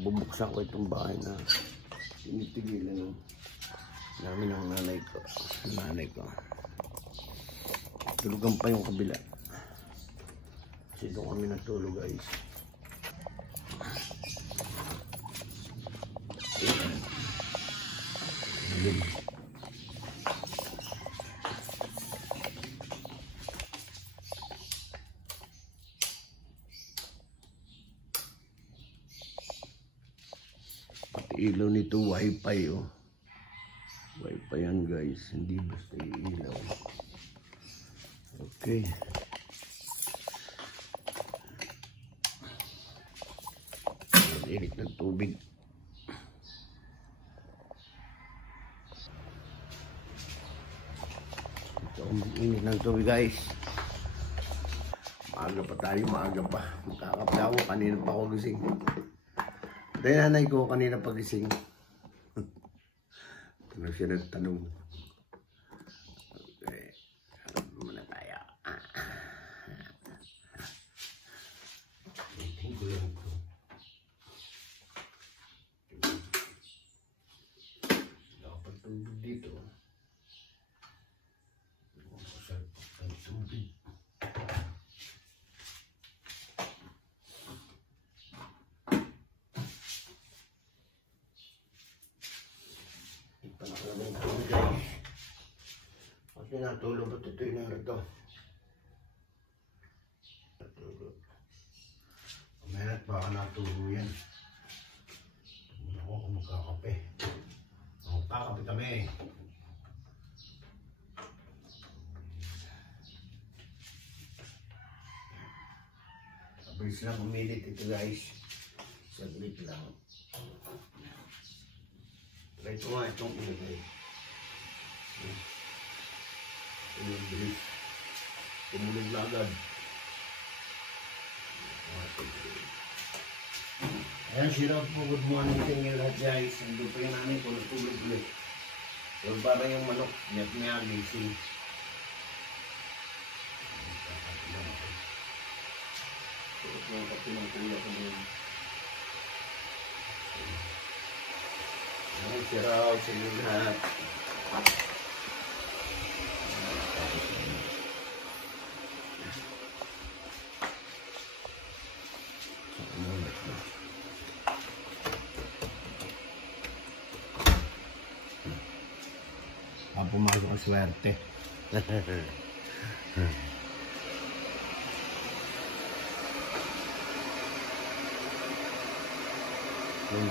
bubuksan ko itong bahay na tinitigilan namin ng nanay ko. Tulugan pa yung kabila. Kasi doon kami natulog guys. Pati ilaw nito wifi oh. Wifi yan guys, hindi basta ilaw. Okay. Init ng tubig. Ito ang init ng tubig guys. Maaga pa tayo, maaga pa. Magkakape ako, kanina pa ako gising. Dahil nanay ko kanina pa gising. Tanong siya nagtanong. Okay. Ano muna tayo? Tingko lang ito. Dapat tubig dito. Ang tubig. Kasi natulog ba't ito yung narito? Natulog. Kumainat baka natulog yan. Tumuna ko kung magkakape. Magkakape kami. Mabilis lang umilit ito guys. Saglit lang. Try ito nga itong ilagay. Bilis. Tumulog na agad. Ayan, shoutout po. Good morning sa inyo lahat guys. Nandun pa yung namin kung natulog ulit. So para yung manok, niya gising. So ito yung kapi ng kuya ko ngayon. Ayan, shoutout sa inyo lahat. Pumasok ang swerte. Ano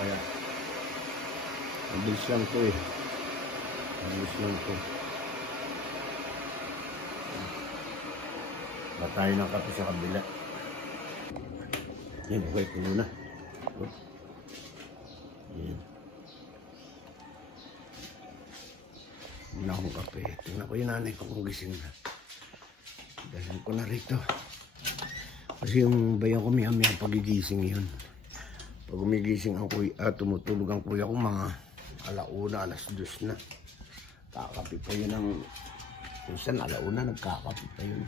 kaya? Mabilis lang ito eh. Mabilis lang ito. Batayo ng kape sa kabila. Yan, bukay ko muna. Yan. Muna akong kape. Tingnan ko yung nanay ko kung gising na. Dalan ko na rito. Kasi yung bayan ko maya-maya pagigising yun. Pag umigising ang kuya, tumutulog ang kuya ko mga alauna, alas 2 na. Kakape pa yun ang... Minsan alauna, nagkakape pa yun.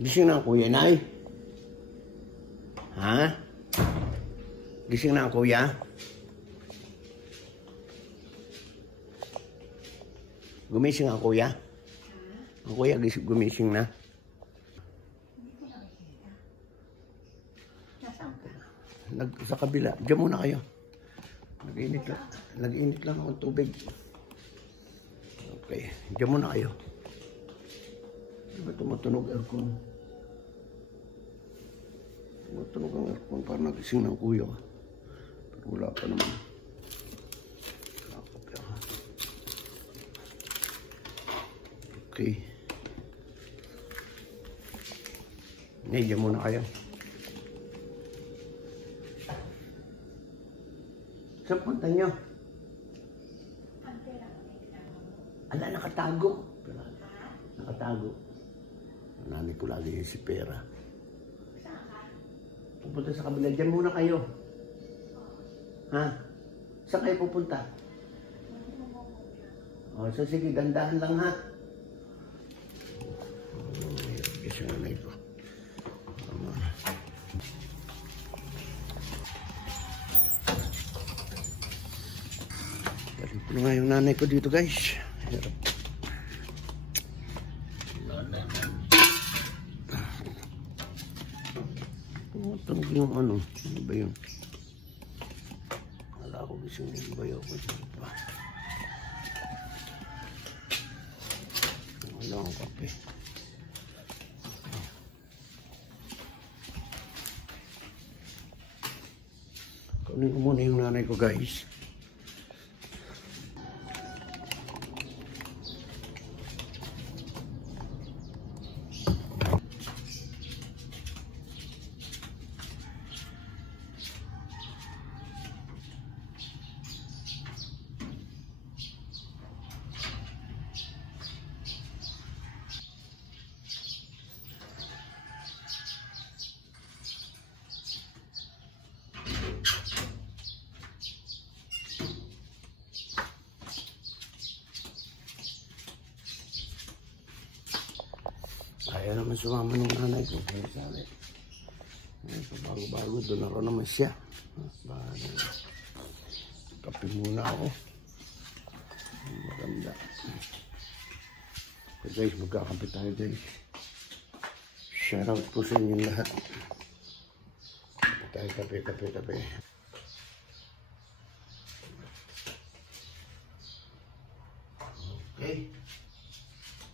Gising na ang kuya, Nay? Ha? Gising na ang kuya? Gumising ang kuya? Ang kuya gumising na? Sa kabila. Diyan muna kayo. Nag-init lang ang tubig. Okay. Diyan muna kayo. Diba tumutunog aircon? Tumutunog ang aircon para nagising ng kuya ka. Pero wala pa naman. Okay. Diyan muna kayo. Saan punta nyo? Ala, nakatago. Nakatago. Nanay ko lagi yung si Pera. Pupunta sa kabila. Diyan muna kayo. Ha? Saan kayo pupunta? O, so sige, dandahan lang ha. Kasi nanay ko. Galing ko nga yung nanay ko dito guys. Hirap. Tawag yung ano ba yun? Wala ko gusto yung bayo ko dito. Wala akong kape. Kunin ko muna yung nanay ko guys. Kaya naman sumama ng nanay ko. Kaya sabi, bago-bago, doon ako naman siya. Kape muna ako. Maganda. So guys, magkakape tayo guys. Shout out po sa inyo lahat. Kape. Okay.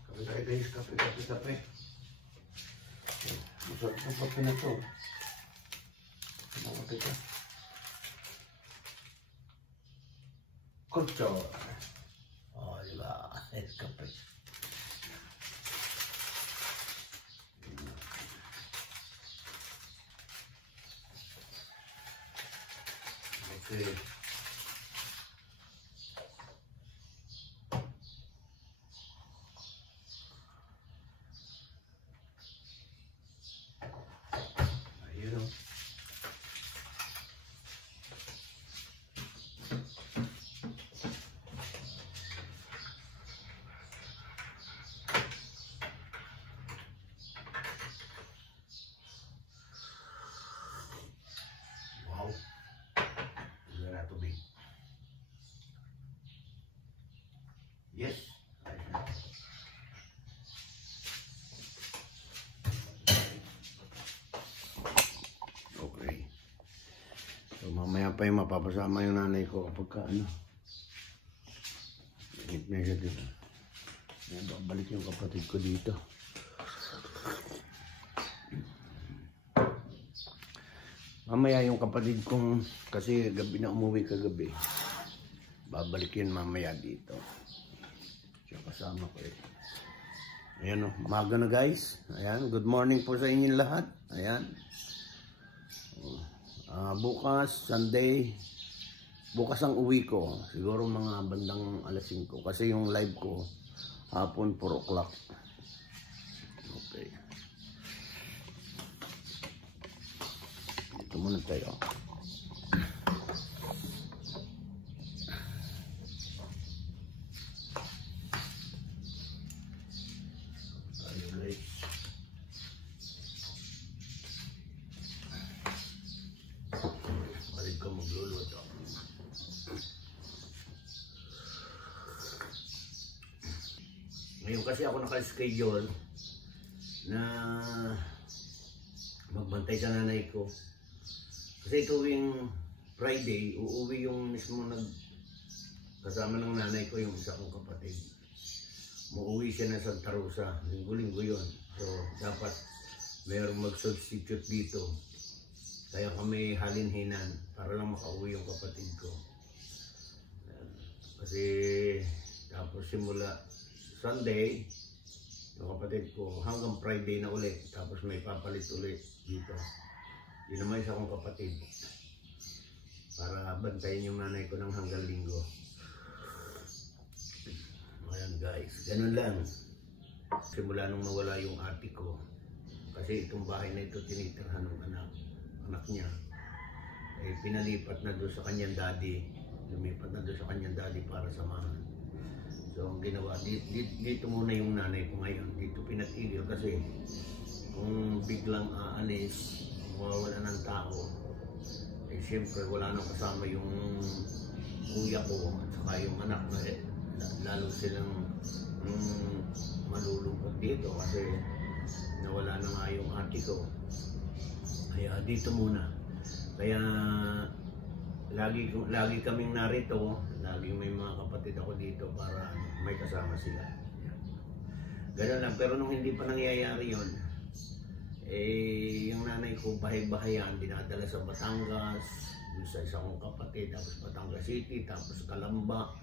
Kape tayo guys, kape. Masarap ng kape na to. Kape ka. Kultur. Oh, diba? Kape. Okay. Yes. Okay. So mamaya pa yung mapapasama yung nanay ko kapag ka ano. Init na siya dito. Babalik yung kapatid ko dito. Mamaya yung kapatid kong, kasi gabi na umuwi kagabi. Babalik yun mamaya dito. Siya kasama ko eh. Ayan o, umaga na guys. Ayan, good morning po sa inyo lahat. Ayan. Bukas, Sunday. Bukas ang uwi ko. Siguro mga bandang alas 5. Kasi yung live ko, hapon 4 o'clock. Okay. Dito muna tayo. Balik ka magluluto. Ngayon kasi ako naka-schedule na magbantay sa nanay ko. Kasi tuwing Friday, uuwi yung mismo kasama ng nanay ko yung isa kong kapatid. Muuwi siya na Santa Rosa, linggo-linggo yun. So, dapat mayroong mag-substitute dito. Kaya kami halinhinan para lang makauwi yung kapatid ko. Kasi, tapos simula Sunday, yung kapatid ko, hanggang Friday na ulit. Tapos may papalit ulit dito. Yun naman isa kong kapatid. Para bantayin yung nanay ko ng hanggang linggo. Ayan guys, ganun lang. Simula nung nawala yung ate ko. Kasi itong bahay na ito tinitirhan ng anak. anak niya, eh pinalipat na doon sa kanyang daddy. Lumipat na doon sa kanyang daddy para samahan. So ang ginawa, dito muna yung nanay ko ngayon. Dito pinatigil kasi kung biglang aalis, mawawala ng tao, eh siyempre wala nang kasama yung kuya ko at saka yung anak na lalo silang malulungkot dito kasi nawala na nga yung ate ko. Kaya dito muna. Kaya lagi kaming narito, lagi may mga kapatid ako dito para may kasama sila. Ganun lang, pero nung hindi pa nangyayari yon, eh yung nanay ko bahay-bahayan, dinadala sa Batangas, yung sa isa kong kapatid, tapos Batangas City, tapos Calamba.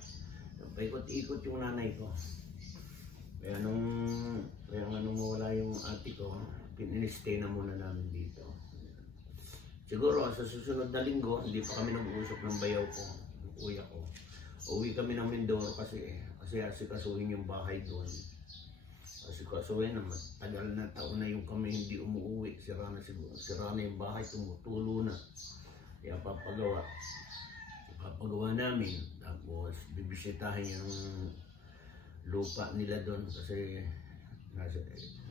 Paikot-ikot yung nanay ko. Kaya nung mawala yung ate ko, pinistay na muna namin dito. Siguro sa susunod na linggo, hindi pa kami nag-uusap ng bayaw ko, ng kuya ko. Uwi kami ng Mindoro kasi asikasuhin yung bahay doon. Asikasuhin na matagal na taon na yung kami hindi umuwi. Sira na yung bahay, tumutulo na. Kaya papagawa namin. Tapos bibisitahin yung lupa nila doon kasi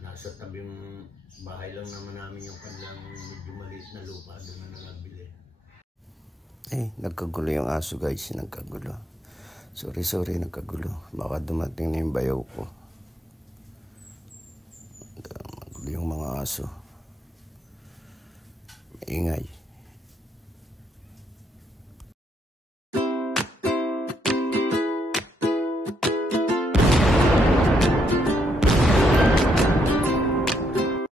nasa tabing bahay lang naman namin yung kanilang medyo maliit na lupa doon na nabili. Nagkagulo yung aso guys, nagkagulo. Sorry, nagkagulo. Baka dumating na yung bayaw ko. Magulo yung mga aso. Maingay.